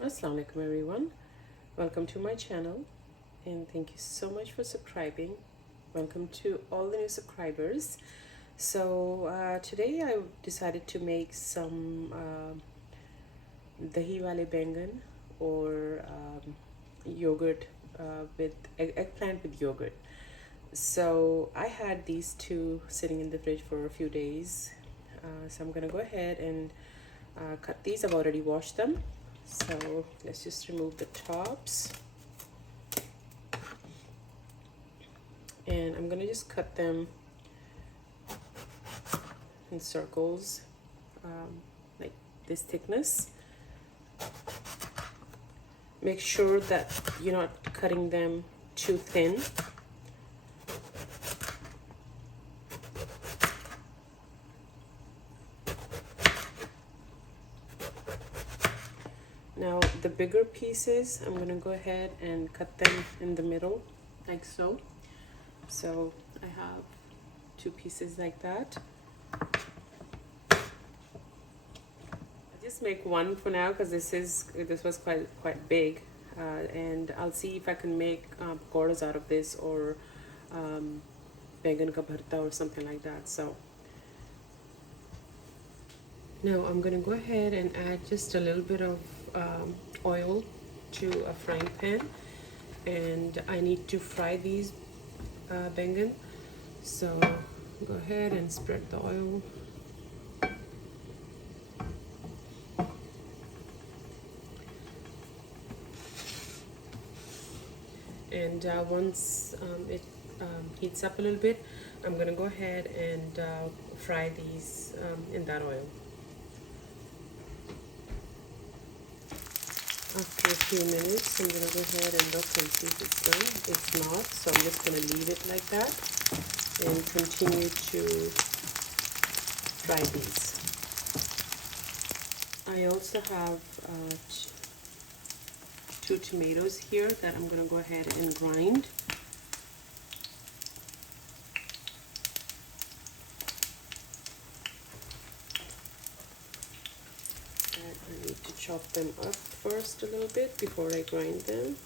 Assalamu alaikum everyone. Welcome to my channel and thank you so much for subscribing. Welcome to all the new subscribers. Today I decided to make some dahi walay Baingan or yogurt with eggplant with yogurt. So I had these two sitting in the fridge for a few days. So I'm gonna go ahead and cut these. I've already washed them. So let's just remove the tops. And I'm gonna just cut them in circles, like this thickness. Make sure that you're not cutting them too thin. Now the bigger pieces, I'm gonna go ahead and cut them in the middle, like so. So I have two pieces like that. I just make one for now because this was quite big, and I'll see if I can make pakoras out of this or Baingan ka bharta or something like that. So now I'm gonna go ahead and add just a little bit of oil to a frying pan, and I need to fry these Baingan. So go ahead and spread the oil. And once it heats up a little bit, I'm gonna go ahead and fry these in that oil. After a few minutes, I'm going to go ahead and look and see if it's done. It's not, so I'm just going to leave it like that and continue to fry these. I also have two tomatoes here that I'm going to go ahead and grind. I need to chop them up first a little bit before I grind them.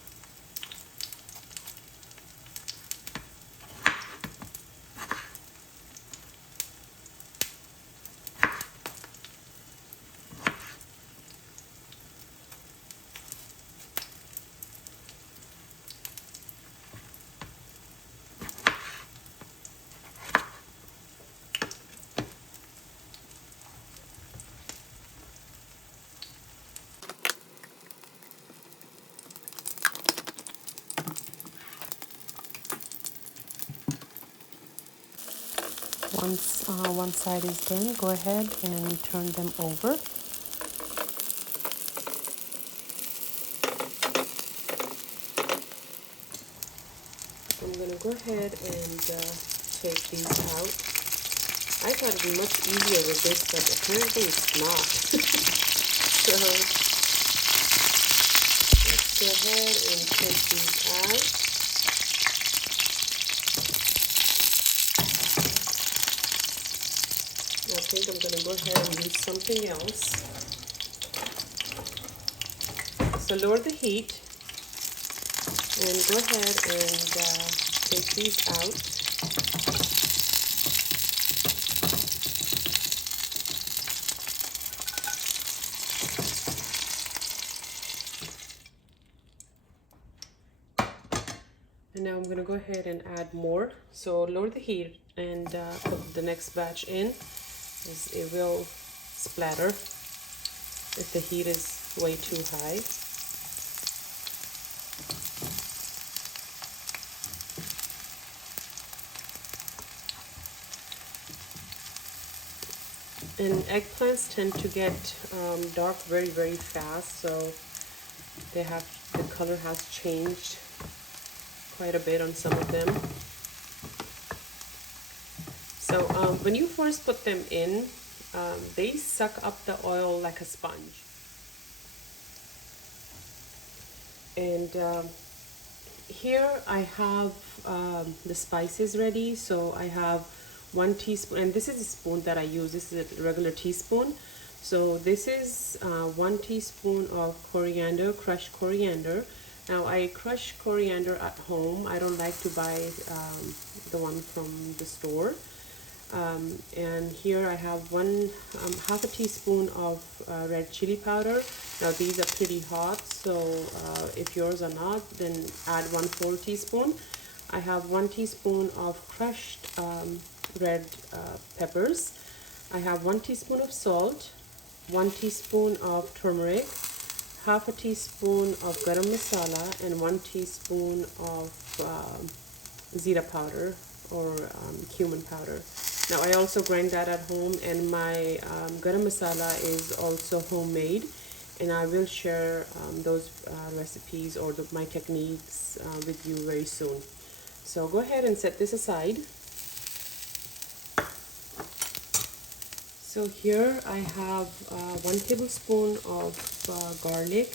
Once one side is done, go ahead and turn them over. I'm going to go ahead and take these out. I thought it'd be much easier with this, but apparently it's not. So let's go ahead and take these out. I think I'm going to go ahead and use something else. So lower the heat and go ahead and take these out. And now I'm going to go ahead and add more. So lower the heat and put the next batch in. It will splatter if the heat is way too high. And eggplants tend to get dark very fast, so the color has changed quite a bit on some of them. So when you first put them in, they suck up the oil like a sponge. And here I have the spices ready. So I have 1 teaspoon, and this is a spoon that I use. This is a regular teaspoon. So this is 1 teaspoon of coriander, crushed coriander. Now I crush coriander at home. I don't like to buy the one from the store. And here I have half a teaspoon of red chili powder. Now these are pretty hot, so if yours are not, then add 1/4 teaspoon. I have 1 teaspoon of crushed red peppers. I have 1 teaspoon of salt, 1 teaspoon of turmeric, half a teaspoon of garam masala, and 1 teaspoon of zira powder or cumin powder. Now I also grind that at home, and my garam masala is also homemade, and I will share those recipes or my techniques with you very soon. So go ahead and set this aside. So here I have 1 tablespoon of garlic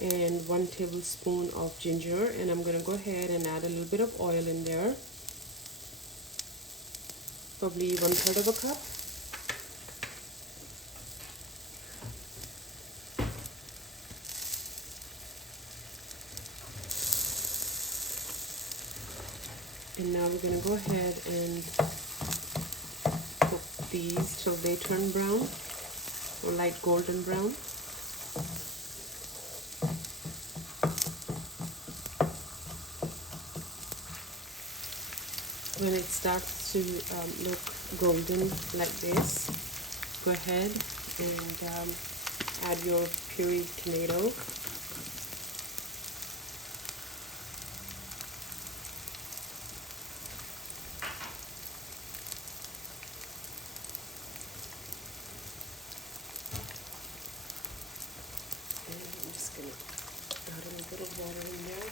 and 1 tablespoon of ginger, and I'm going to go ahead and add a little bit of oil in there, probably 1/3 of a cup. And now we're going to go ahead and cook these till they turn brown or light golden brown. When it starts to look golden like this, go ahead and add your pureed tomato. I'm just going to add a little bit of water in there.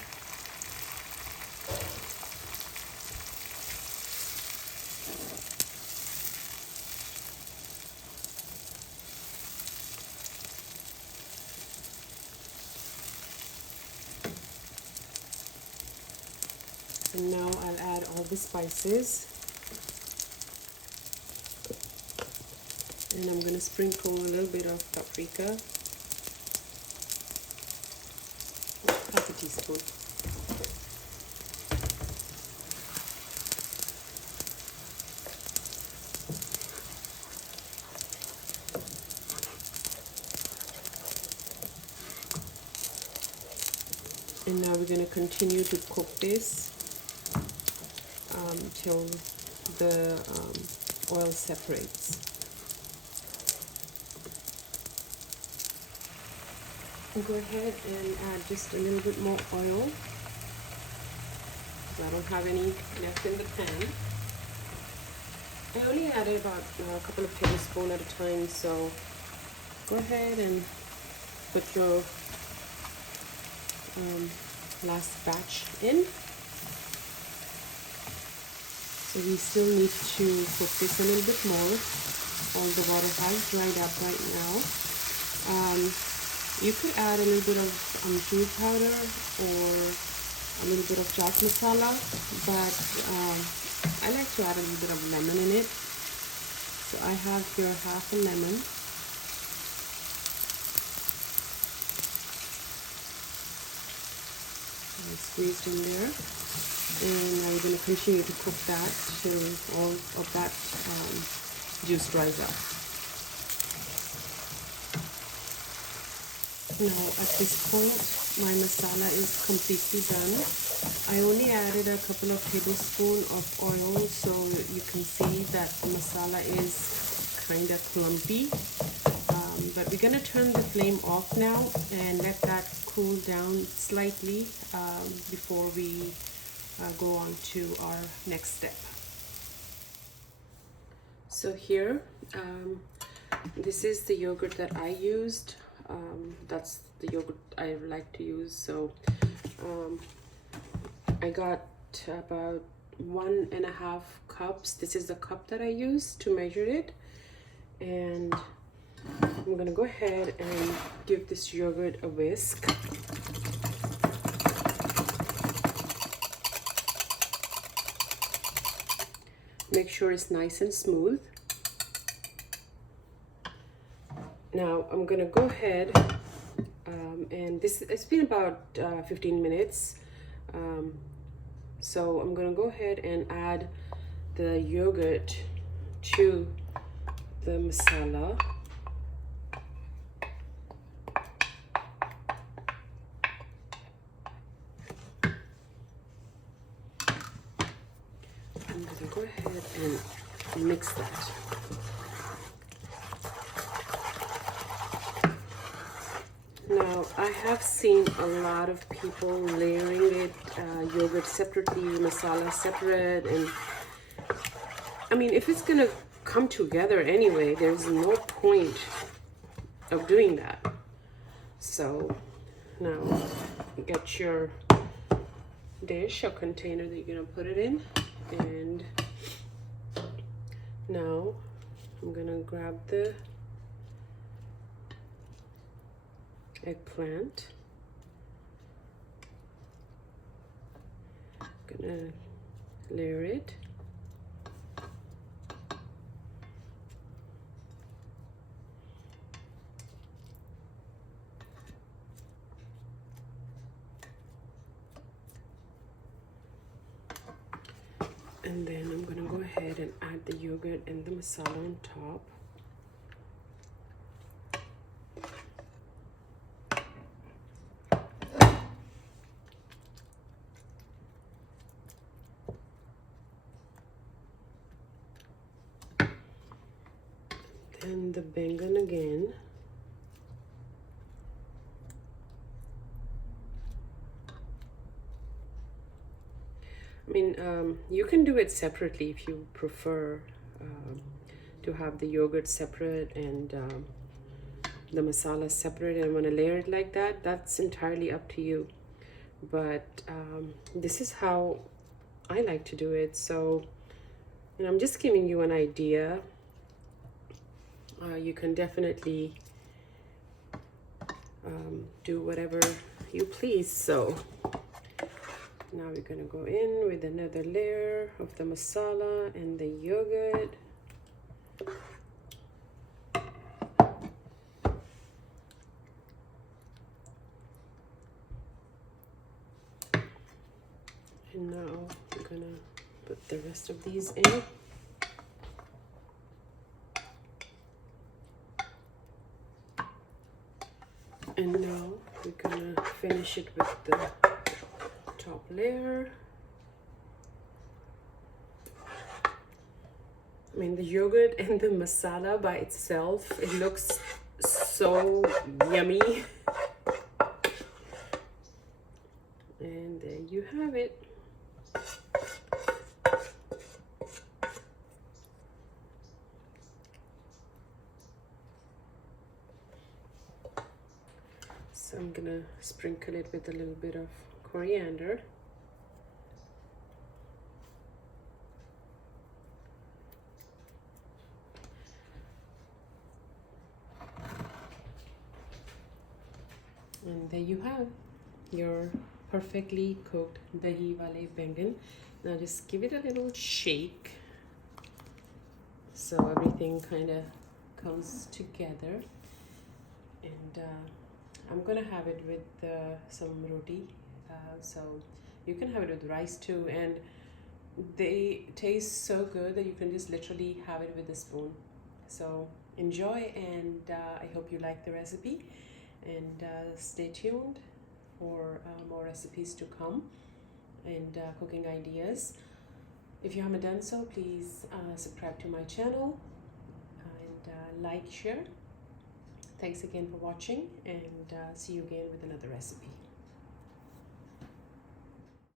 And now I'll add all the spices. And I'm going to sprinkle a little bit of paprika, half a teaspoon. And now we're going to continue to cook this till the oil separates. And go ahead and add just a little bit more oil, because I don't have any left in the pan. I only added about a couple of tablespoons at a time, so go ahead and put your last batch in. So we still need to cook this a little bit more. All the water has dried up right now. You could add a little bit of amchur powder or a little bit of chaat masala, but I like to add a little bit of lemon in it. So I have here half a lemon. Squeezed in there, and now we're going to continue to cook that till all of that juice dries up. Now at this point my masala is completely done. I only added a couple of tablespoons of oil, so you can see that the masala is kind of clumpy. But we're going to turn the flame off now and let that cool down slightly before we go on to our next step. So here, this is the yogurt that I used. That's the yogurt I like to use. So I got about 1.5 cups. This is the cup that I use to measure it, and I'm gonna go ahead and give this yogurt a whisk. Make sure it's nice and smooth. Now I'm gonna go ahead, and this it's been about 15 minutes. Um, so I'm gonna go ahead and add the yogurt to the masala. I'm gonna go ahead and mix that. Now, I have seen a lot of people layering it, yogurt separately, masala separate, and I mean, if it's gonna come together anyway, there's no point of doing that. So now get your dish or container that you're gonna put it in, and now I'm gonna grab the eggplant. Gonna layer it. And then I'm gonna go ahead and add the yogurt and the masala on top. Then the Baingan again. I mean, you can do it separately if you prefer to have the yogurt separate and the masala separate and want to layer it like that. That's entirely up to you. But this is how I like to do it. So, and I'm just giving you an idea. You can definitely do whatever you please. So now we're gonna go in with another layer of the masala and the yogurt. And now we're gonna put the rest of these in. And now we're gonna finish it with the top layer. I mean, the yogurt and the masala by itself, it looks so yummy. And there you have it. So I'm gonna sprinkle it with a little bit of coriander. And there you have your perfectly cooked dahi walay Baingan. Now just give it a little shake so everything kind of comes together. And I'm gonna have it with some roti, so you can have it with rice too, and they taste so good that you can just literally have it with a spoon. So enjoy, and I hope you like the recipe, and stay tuned for more recipes to come and cooking ideas. If you haven't done so, please subscribe to my channel and like, share. Thanks again for watching, and see you again with another recipe.